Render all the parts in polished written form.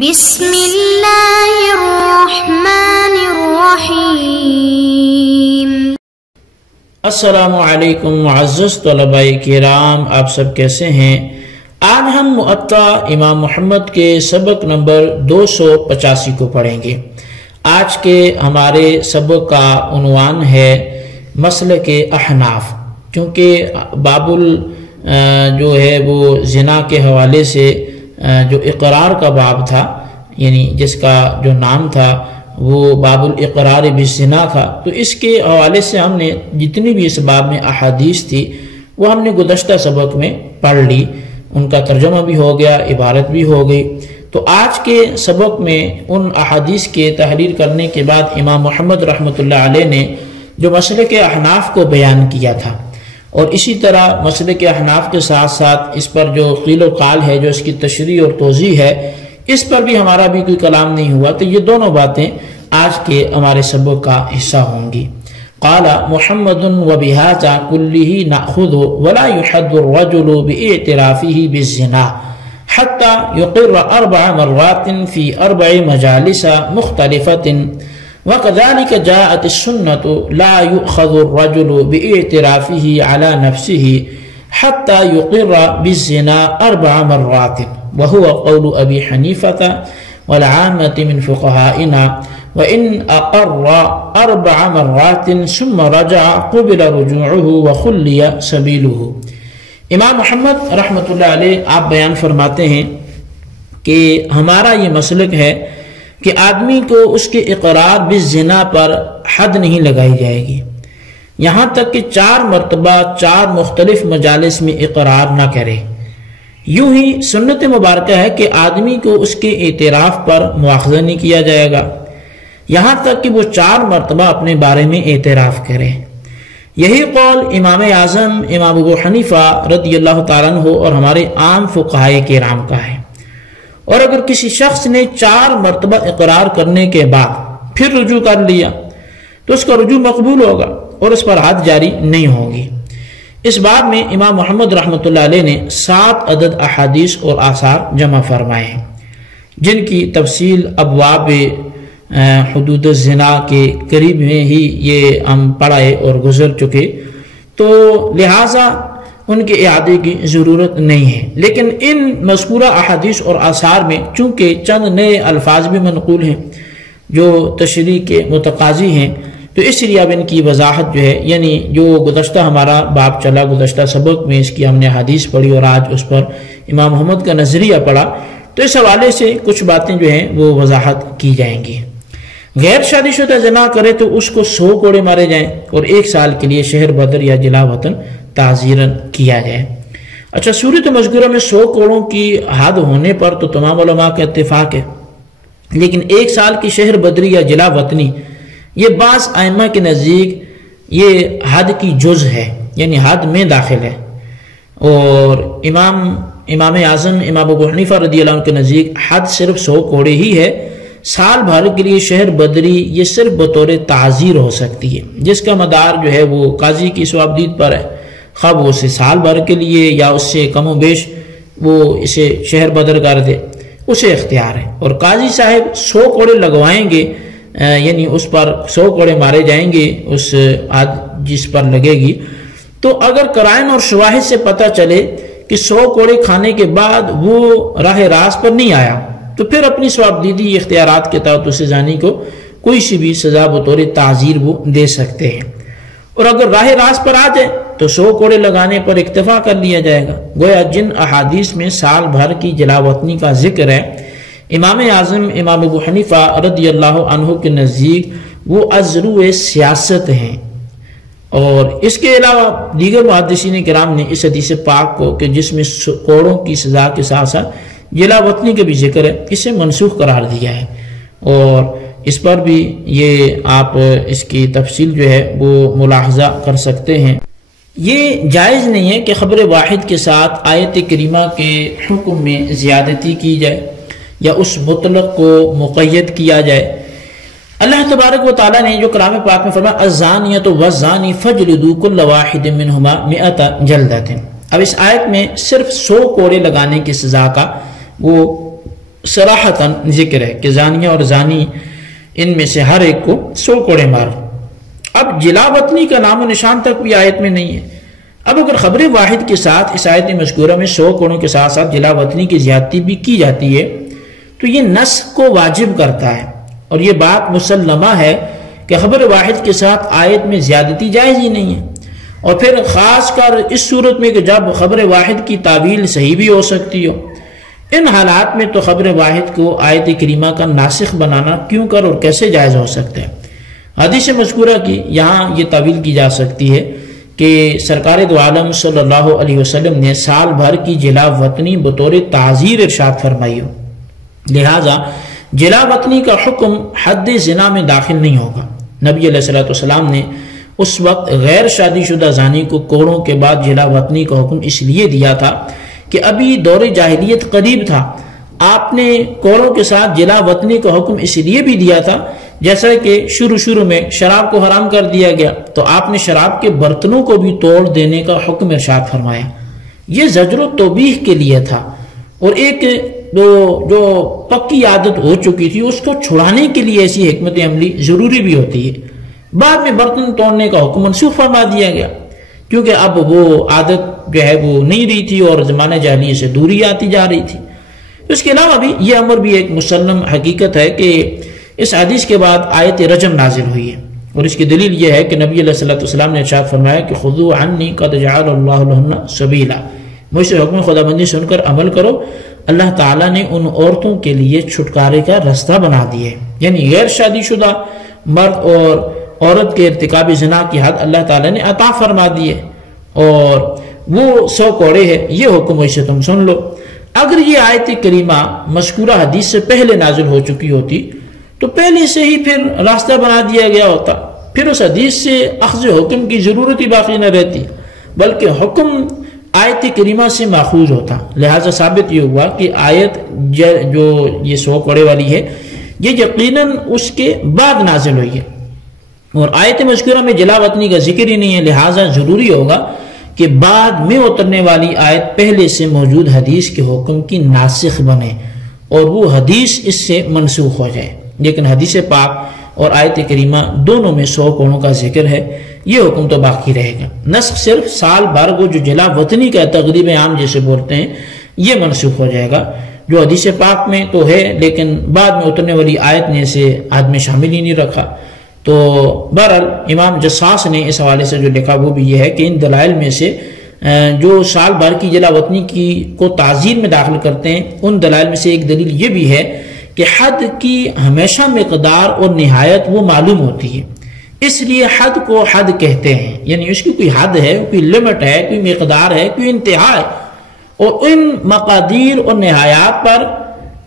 بسم اللہ الرحمن الرحیم۔ السلام علیکم معزز طلباء کرام، آپ سب کیسے ہیں؟ آج ہم مؤطا امام محمد کے سبق نمبر 285 کو پڑھیں گے۔ آج کے ہمارے سبق کا عنوان ہے مسلک احناف، کیونکہ باب جو ہے وہ زنا کے حوالے سے جو اقرار کا باب تھا، یعنی جس کا جو نام تھا وہ باب الاقرار بالزنا تھا، تو اس کے حوالے سے ہم نے جتنی بھی اس باب میں احادیث تھی وہ ہم نے گزشتہ سبق میں پڑھ لی، ان کا ترجمہ بھی ہو گیا، عبارت بھی ہو گئی۔ تو آج کے سبق میں ان احادیث کے تحریر کرنے کے بعد امام محمد رحمۃ اللہ علیہ نے جو مسلک احناف کو بیان کیا تھا، اور اسی طرح مسلک احناف کے ساتھ ساتھ اس پر جو قیل و قال ہے، جو اس کی تشریح اور توضیح ہے، اس پر بھی ہمارا بھی کوئی کلام نہیں ہوا، تو یہ دونوں باتیں آج کے ہمارے سبق کا حصہ ہوں گی۔ قال محمد وبهذا كله نأخذ ولا يحد الرجل باعترافه بالزنا حتى يقر 4 مرات في 4 مجالس مختلفة، وكذلك جاءت السنة لا يؤخذ الرجل باعترافه على نفسه حتى يقر بالزنا 4 مرات، وهو قول أبي حنيفة والعامة من فقهائنا، وإن أقر 4 مرات ثم رجع قبل رجوعه وخلي سبيله۔ امام محمد رحمۃ اللہ علیہ آپ بیان فرماتے ہیں کہ ہمارا یہ مسلک ہے کہ آدمی کو اس کے اقرار بالزنا پر حد نہیں لگائی جائے گی، یہاں تک کہ 4 مرتبہ 4 مختلف مجالس میں اقرار نہ کرے۔ یوں ہی سنت مبارکہ ہے کہ آدمی کو اس کے اعتراف پر مواخذہ نہیں کیا جائے گا، یہاں تک کہ وہ 4 مرتبہ اپنے بارے میں اعتراف کرے۔ یہی قول امام اعظم امام ابو حنیفہ رضی اللہ تعالیٰ عنہ اور ہمارے عام فقہائے کرام کا ہے۔ اور اگر کسی شخص نے 4 مرتبہ اقرار کرنے کے بعد پھر رجوع کر لیا تو اس کا رجوع مقبول ہوگا اور اس پر حد جاری نہیں ہوگی۔ اس باب میں امام محمد رحمۃ اللہ علیہ نے 7 عدد احادیث اور آثار جمع فرمائے ہیں، جن کی تفصیل ابواب حدود الزنا کے قریب میں ہی یہ ہم پڑھائے اور گزر چکے، تو لہٰذا ان کے اعادے کی ضرورت نہیں ہے۔ لیکن ان مذکورہ احادیث اور آثار میں چونکہ چند نئے الفاظ بھی منقول ہیں جو تشریح کے متقاضی ہیں، تو اس لیے اب ان کی وضاحت جو ہے، یعنی جو گزشتہ ہمارا باب چلا، گزشتہ سبق میں اس کی ہم نے حدیث پڑھی اور آج اس پر امام محمد کا نظریہ پڑھا، تو اس حوالے سے کچھ باتیں جو ہیں وہ وضاحت کی جائیں گی۔ غیر شادی شدہ زنا کرے تو اس کو 100 کوڑے مارے جائیں اور 1 سال کے لیے شہر بدر یا جلا وطن تعزیراً کیا جائے۔ اچھا، سورۃ مذکورہ میں 100 کوڑوں کی حد ہونے پر تو تمام علماء کا اتفاق ہے، لیکن 1 سال کی شہر بدری یا جلا وطنی یہ بعض ائمہ کے نزدیک یہ حد کی جز ہے، یعنی حد میں داخل ہے، اور امام اعظم امام ابو حنیفہ رضی اللہ عنہ کے نزدیک حد صرف 100 کوڑے ہی ہے۔ سال بھر کے لیے شہر بدری یہ صرف بطور تعزیر ہو سکتی ہے، جس کا مدار جو ہے وہ قاضی کی ثوابدید پر ہے، خواہ وہ اسے سال بھر کے لیے یا اس سے کم و بیش وہ اسے شہر بدر کر دے، اسے اختیار ہے۔ اور قاضی صاحب 100 کوڑے لگوائیں گے، یعنی اس پر 100 کوڑے مارے جائیں گے اس حد جس پر لگے گی، تو اگر قرائن اور شواہد سے پتہ چلے کہ 100 کوڑے کھانے کے بعد وہ راہ راست پر نہیں آیا، تو پھر اپنی ثوابدیدی اختیارات کے تحت اسے زانی کو کوئی سی بھی سزا بطور تعزیر وہ دے سکتے ہیں، اور اگر راہ راست پر آ جائے تو 100 کوڑے لگانے پر اکتفا کر لیا جائے گا۔ گویا جن احادیث میں سال بھر کی جلا وطنی کا ذکر ہے، امام اعظم امام ابو حنیفہ رضی اللہ عنہ کے نزدیک وہ ازرو سیاست ہیں، اور اس کے علاوہ دیگر محدثین کرام نے اس حدیث پاک کو کہ جس میں کوڑوں کی سزا کے ساتھ ساتھ جلا وطنی کا بھی ذکر ہے، اسے منسوخ قرار دیا ہے، اور اس پر بھی یہ آپ اس کی تفصیل جو ہے وہ ملاحظہ کر سکتے ہیں۔ یہ جائز نہیں ہے کہ خبر واحد کے ساتھ آیت کریمہ کے حکم میں زیادتی کی جائے یا اس مطلق کو مقید کیا جائے۔ اللہ تبارک و تعالیٰ نے جو کلام پاک میں فرمایا الزانیۃ والزانی فاجلدوا کل واحد منہما 100 جلدۃ، اب اس آیت میں صرف 100 کوڑے لگانے کی سزا کا وہ صراحتاً ذکر ہے کہ زانیہ اور زانی ان میں سے ہر ایک کو 100 کوڑے مارو۔ اب جلا وطنی کا نام و نشان تک بھی آیت میں نہیں ہے۔ اب اگر خبر واحد کے ساتھ اس آیت مذکورہ میں 100 کوڑوں کے ساتھ ساتھ جلا وطنی کی زیادتی بھی کی جاتی ہے تو یہ نسخ کو واجب کرتا ہے، اور یہ بات مسلمہ ہے کہ خبر واحد کے ساتھ آیت میں زیادتی جائز ہی نہیں ہے، اور پھر خاص کر اس صورت میں کہ جب خبر واحد کی تعویل صحیح بھی ہو سکتی ہو۔ ان حالات میں تو خبر واحد کو آیت کریمہ کا ناسخ بنانا کیوں کر اور کیسے جائز ہو سکتا ہے؟ حدیث مذکورہ کی یہاں یہ تعویل کی جا سکتی ہے کہ سرکار دو عالم صلی اللہ علیہ وسلم نے سال بھر کی جلا وطنی بطور تعزیر ارشاد فرمائی ہو، لہٰذا جلا وطنی کا حکم حد زنا میں داخل نہیں ہوگا۔ نبی علیہ السلام نے اس وقت غیر شادی شدہ زانی کو کوڑوں کے بعد جلا وطنی کا حکم اس لیے دیا تھا کہ ابھی دور جاہلیت قریب تھا۔ آپ نے کوڑوں کے ساتھ جلا وطنی کا حکم اس لیے بھی دیا تھا جیسا کہ شروع میں شراب کو حرام کر دیا گیا تو آپ نے شراب کے برتنوں کو بھی توڑ دینے کا حکم ارشاد فرمایا۔ یہ زجر و توبیح کے لیے تھا، اور ایک جو پکی عادت ہو چکی تھی اس کو چھڑانے کے لیے ایسی حکمت عملی ضروری بھی ہوتی ہے۔ بعد میں برتن توڑنے کا حکم منسوخ فرما دیا گیا کیونکہ اب وہ عادت جو ہے وہ نہیں رہی تھی اور زمانہ جاہلیت سے دوری آتی جا رہی تھی۔ اس کے علاوہ بھی یہ امر بھی ایک مسلم حقیقت ہے کہ اس حدیث کے بعد آیت رجم نازل ہوئی ہے، اور اس کی دلیل یہ ہے کہ نبی علیہ السلام نے ارشاد فرمایا کہ خذوا عنی قد جعل اللہ لہن سبیلا، مجھ سے حکم خدا بندی سن کر عمل کرو، اللہ تعالیٰ نے ان عورتوں کے لیے چھٹکارے کا رستہ بنا دیے، یعنی غیر شادی شدہ مرد اور عورت کے ارتکاب زنا کی حد اللہ تعالیٰ نے عطا فرما دی ہے، اور وہ 100 کوڑے ہے، یہ حکم ویسے تم سن لو۔ اگر یہ آیت کریمہ مذکورہ حدیث سے پہلے نازل ہو چکی ہوتی تو پہلے سے ہی پھر راستہ بنا دیا گیا ہوتا، پھر اس حدیث سے اخذ حکم کی ضرورت ہی باقی نہ رہتی، بلکہ حکم آیت کریمہ سے ماخوذ ہوتا۔ لہٰذا ثابت یہ ہوا کہ آیت جو یہ 100 کوڑے والی ہے یہ یقیناً اس کے بعد نازل ہوئی ہے، اور آیت مذکورہ میں جلا وطنی کا ذکر ہی نہیں ہے، لہٰذا ضروری ہوگا کہ بعد میں اترنے والی آیت پہلے سے موجود حدیث کے حکم کی ناسخ بنے اور وہ حدیث اس سے منسوخ ہو جائے، لیکن حدیث پاک اور آیت کریمہ دونوں میں 100 کوڑوں کا ذکر ہے، یہ حکم تو باقی رہے گا۔ نسخ صرف سال بھر کو جو جلا وطنی کا تقریب عام جیسے بولتے ہیں یہ منسوخ ہو جائے گا، جو حدیث پاک میں تو ہے لیکن بعد میں اترنے والی آیت نے اسے عہد میں شامل ہی نہیں رکھا۔ تو بہرحال امام جساس نے اس حوالے سے جو لکھا وہ بھی یہ ہے کہ ان دلائل میں سے جو سال بھر کی جلا وطنی کی کو تعزیر میں داخل کرتے ہیں ان دلائل میں سے ایک دلیل یہ بھی ہے کہ حد کی ہمیشہ مقدار اور نہایت وہ معلوم ہوتی ہے، اس لیے حد کو حد کہتے ہیں، یعنی اس کی کوئی حد ہے، کوئی لمٹ ہے، کوئی مقدار ہے، کوئی انتہا ہے، اور ان مقادیر اور نہایات پر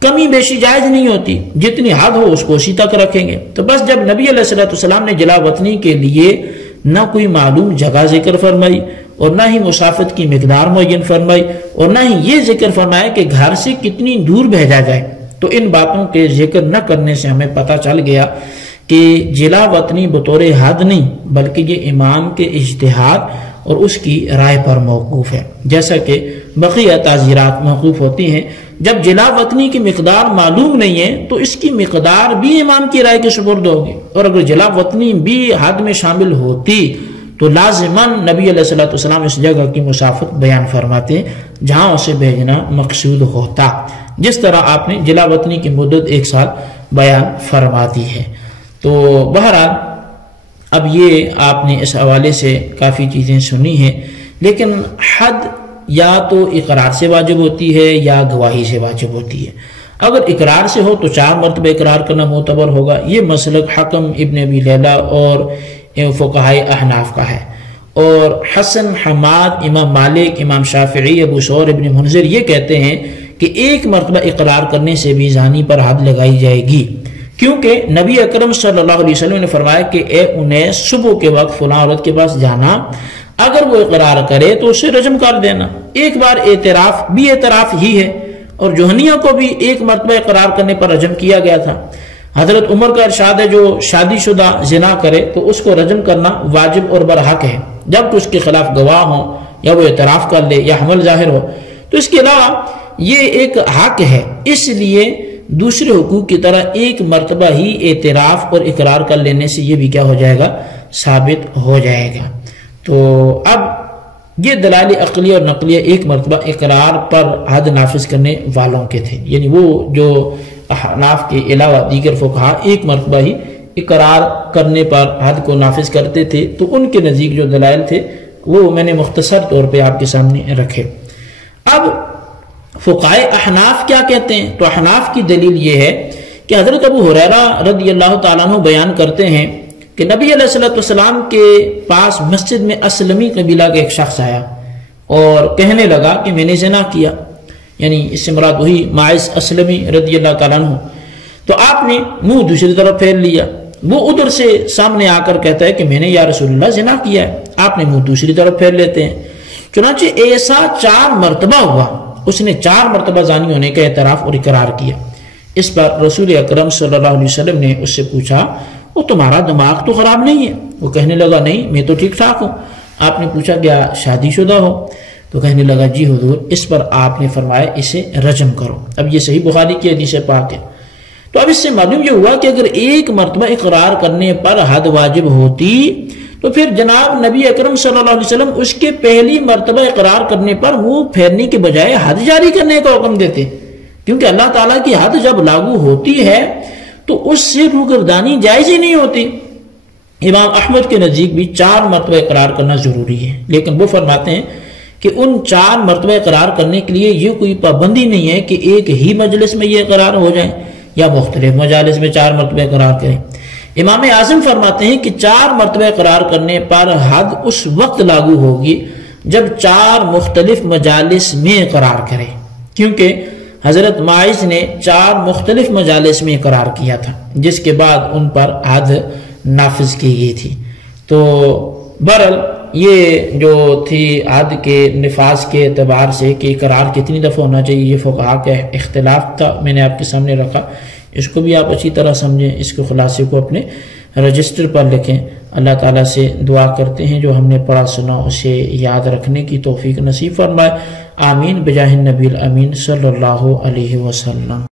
کمی بیشی جائز نہیں ہوتی، جتنی حد ہو اس کو اسی تک رکھیں گے۔ تو بس جب نبی علیہ السلام نے جلا وطنی کے لیے نہ کوئی معلوم جگہ ذکر فرمائی اور نہ ہی مسافت کی مقدار معین فرمائی اور نہ ہی یہ ذکر فرمایا کہ گھر سے کتنی دور بھیجا جائے، تو ان باتوں کے ذکر نہ کرنے سے ہمیں پتہ چل گیا کہ جلا وطنی بطور حد نہیں بلکہ یہ امام کے اجتہاد اور اس کی رائے پر موقوف ہے، جیسا کہ بقیہ تعزیرات موقوف ہوتی ہیں۔ جب جلا وطنی کی مقدار معلوم نہیں ہے تو اس کی مقدار بھی امام کی رائے کے سپرد ہوگی، اور اگر جلا وطنی بھی حد میں شامل ہوتی تو لازماً نبی علیہ السلام اس جگہ کی مسافت بیان فرماتے جہاں اسے بھیجنا مقصود ہوتا، جس طرح آپ نے جلا وطنی کی مدت 1 سال بیان فرما دی ہے۔ تو بہرحال اب یہ آپ نے اس حوالے سے کافی چیزیں سنی ہیں، لیکن حد یا تو اقرار سے واجب ہوتی ہے یا گواہی سے واجب ہوتی ہے۔ اگر اقرار سے ہو تو 4 مرتبہ اقرار کرنا معتبر ہوگا، یہ مسلک حکم ابن ابی لیلہ اور فقہائے احناف کا ہے، اور حسن، حماد، امام مالک، امام شافعی، ابو ثور، ابن منذر یہ کہتے ہیں کہ 1 مرتبہ اقرار کرنے سے بھی زانی پر حد لگائی جائے گی، کیونکہ نبی اکرم صلی اللہ علیہ وسلم نے فرمایا کہ اے انہیں صبح کے وقت فلاں عورت کے پاس جانا، اگر وہ اقرار کرے تو اسے رجم کر دینا۔ ایک بار اعتراف بھی اعتراف ہی ہے، اور جوہنیہ کو بھی 1 مرتبہ اقرار کرنے پر رجم کیا گیا تھا۔ حضرت عمر کا ارشاد ہے جو شادی شدہ زنا کرے تو اس کو رجم کرنا واجب اور برحق ہے جب کہ اس کے خلاف گواہ ہوں یا وہ اعتراف کر لے یا حمل ظاہر ہو۔ تو اس کے علاوہ یہ ایک حق ہے، اس لیے دوسرے حقوق کی طرح ایک مرتبہ ہی اعتراف اور اقرار کر لینے سے یہ بھی کیا ہو جائے گا، ثابت ہو جائے گا۔ تو اب یہ دلائل عقلیہ اور نقلیہ ایک مرتبہ اقرار پر حد نافذ کرنے والوں کے تھے، یعنی وہ جو احناف کے علاوہ دیگر فقہا ایک مرتبہ ہی اقرار کرنے پر حد کو نافذ کرتے تھے، تو ان کے نزدیک جو دلائل تھے وہ میں نے مختصر طور پہ آپ کے سامنے رکھے۔ اب فقہائے احناف کیا کہتے ہیں؟ تو احناف کی دلیل یہ ہے کہ حضرت ابو ہریرہ رضی اللہ تعالیٰ عنہ بیان کرتے ہیں کہ نبی علیہ السلام کے پاس مسجد میں اسلمی قبیلہ کا ایک شخص آیا اور کہنے لگا کہ میں نے زنا کیا، یعنی اس سے مراد وہی ماعز اسلمی رضی اللہ تعالیٰ عنہ۔ تو آپ نے منہ دوسری طرف پھیر لیا، وہ ادھر سے سامنے آ کر کہتا ہے کہ میں نے یا رسول اللہ زنا کیا ہے، آپ نے منہ دوسری طرف پھیر لیتے ہیں۔ چنانچہ ایسا 4 مرتبہ ہوا، اس نے 4 مرتبہ زانی ہونے کا اعتراف اور اقرار کیا۔ اس پر رسول اکرم صلی اللہ علیہ وسلم نے اس سے پوچھا وہ تمہارا دماغ تو خراب نہیں ہے؟ وہ کہنے لگا نہیں، میں تو ٹھیک ٹھاک ہوں۔ آپ نے پوچھا کیا شادی شدہ ہو؟ تو کہنے لگا جی حضور۔ اس پر آپ نے فرمایا اسے رجم کرو۔ اب یہ صحیح بخاری کی حدیث پاک ہے۔ تو اب اس سے معلوم یہ ہوا کہ اگر ایک مرتبہ اقرار کرنے پر حد واجب ہوتی تو پھر جناب نبی اکرم صلی اللہ علیہ وسلم اس کے پہلی مرتبہ اقرار کرنے پر منہ پھیرنے کے بجائے حد جاری کرنے کا حکم دیتے، کیونکہ اللہ تعالیٰ کی حد جب لاگو ہوتی ہے تو اس سے روگردانی جائز ہی نہیں ہوتی۔ امام احمد کے نزدیک بھی 4 مرتبہ اقرار کرنا ضروری ہے، لیکن وہ فرماتے ہیں کہ ان 4 مرتبہ اقرار کرنے کے لیے یہ کوئی پابندی نہیں ہے کہ ایک ہی مجلس میں یہ اقرار ہو جائے یا مختلف مجالس میں 4 مرتبہ اقرار کریں۔ امام اعظم فرماتے ہیں کہ 4 مرتبہ اقرار کرنے پر حد اس وقت لاگو ہوگی جب 4 مختلف مجالس میں اقرار کرے، کیونکہ حضرت ماعز نے 4 مختلف مجالس میں اقرار کیا تھا، جس کے بعد ان پر حد نافذ کی گئی تھی۔ تو بہرحال یہ جو تھی حد کے نفاذ کے اعتبار سے کہ اقرار کتنی دفعہ ہونا چاہیے، یہ فقہا کا اختلاف تھا، میں نے آپ کے سامنے رکھا۔ اس کو بھی آپ اچھی طرح سمجھیں، اس کے خلاصے کو اپنے رجسٹر پر لکھیں۔ اللہ تعالیٰ سے دعا کرتے ہیں جو ہم نے پڑھا سنا اسے یاد رکھنے کی توفیق نصیب فرمائے۔ آمین بجاہ النبی الامین صلی اللہ علیہ وسلم۔